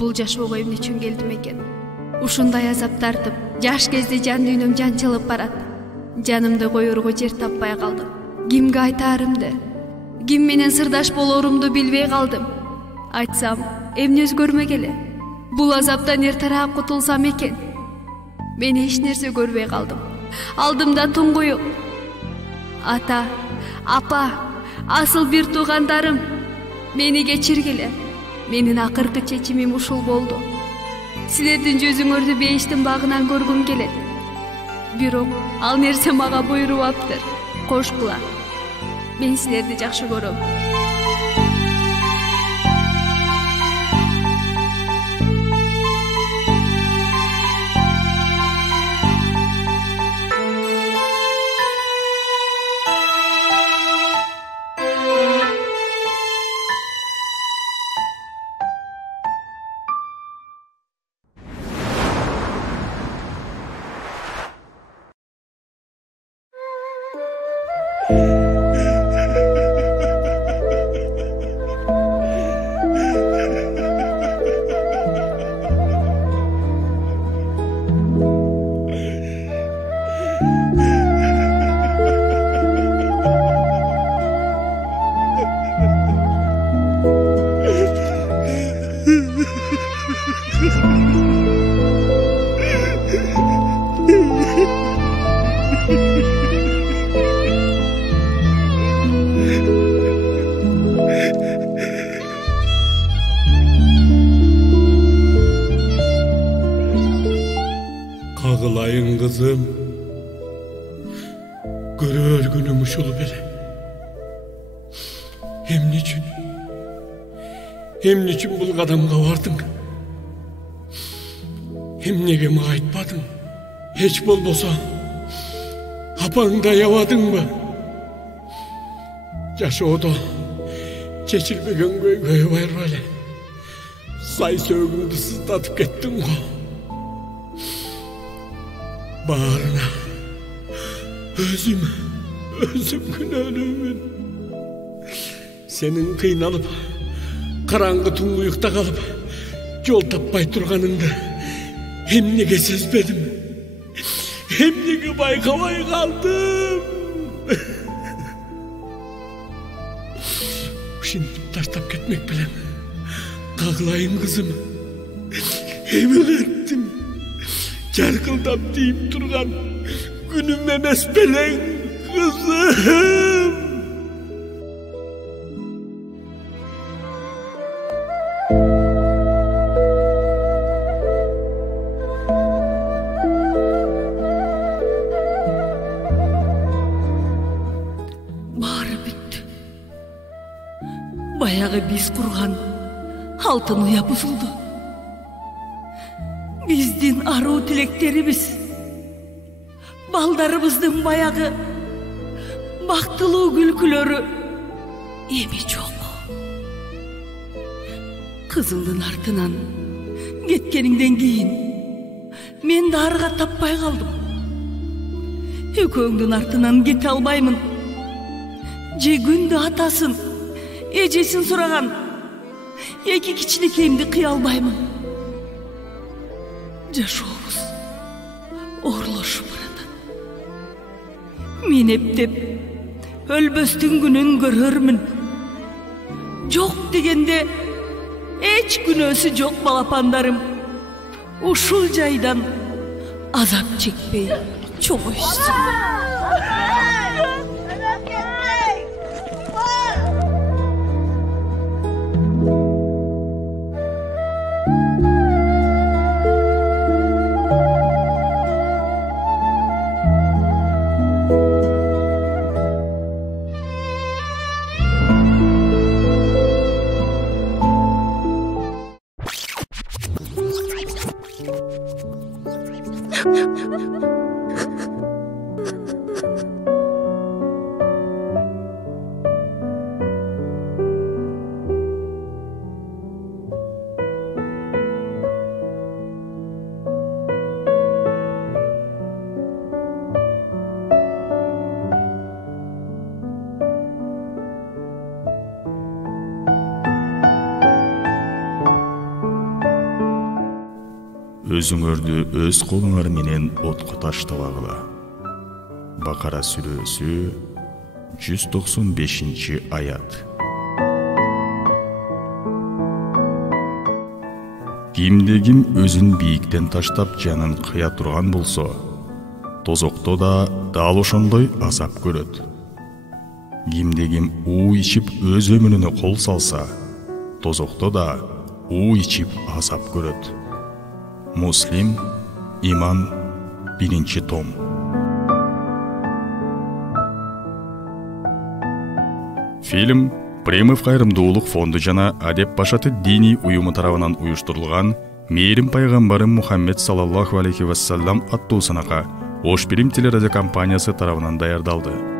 Бул жашоого эмне үчүн келдим экен? Ушундай азап тартып, жаш кезде жан дүйнөм жанчылып барат. Жанымды коерго жер таппай калдым. Кимге айтаарымды, ким менен сырдаш болорумду билбей калдым. Айтсам, эмне өзгөрмөк эле? Бул азаптан эртерээк кутулсам экен. Мен эч нерсе көрбөй калдым. Алдымда туңгуюк. Ата, апа, асыл бир туугандарым, мени кечиргиле. Менин акыркы чечимим ушул болду. Силердин жүзүңөрдү бейиштин багынан көргүм келет. Бирок ал нерсе мага буйрубаптыр. Кошкула. Мен силерди жакшы көрөм. Kagılayın kızım, görür günüm uşul bele. Hem niçin bul kadamga vardın? Hem negeme aytmadın? Hiç bolbosa, apağında yavadın mı? Yaşoğda, çeçilmegen göy var böyle. Say söğümdü sızlatıp kettin o. Bağrına özüm günahımın. Senin kıynalıp, karangı tuңguyukta kalıp, yol tapmay turganыңды hem nege sezmedim, hem nege baykamay kaldım. Şimdi taştap ketmek bilen, kagılayın kızım, emin ettim. Çarkıldap deyip durgan günüm emes belen kızım. Бары бүттү. Баягы биз курган алтын уя бузулду. Биздин аруу тилектерибиз, балдарыбыздын баягы бактылуу күлкүлөрү эми жок. Кызылдын артынан кеткениңден кийин мен дарыга таппай калдым. Экөөңдүн артынан кете албаймын. Же күндү атасын, эжесин сураган эки кичинекейимди кыя албаймын. Жашообуз оорлошуп баратат. Мен эптеп өлбөстүн күнүн көрөрмүн. Жок дегенде эч күнөөсү жок балапандарым ушул жайдан азап чекпей чогуйсун. Өзүңөрдү өз колуңар менен отко таштабагыла. Бакара сүрөсү 195-аят. Кимде-ким өзүн бийиктен таштап жанын кыя турган болсо, тозокто да дал ошондой азап көрөт. Кимде-ким уу ичип өз өмүрүнө кол салса, тозокто да уу ичип азап көрөт. Муслим, Иман, 1-том. Фильм Премов кайрымдуулук фонду жана Адеп башаты диний уюму тарабынан уюштурулган Мээрим пайгамбарым Мухаммед саллаллаху алейхи вассалам аттуу санакка Ош Бирим телерадио компаниясы тарабынан даярдалды.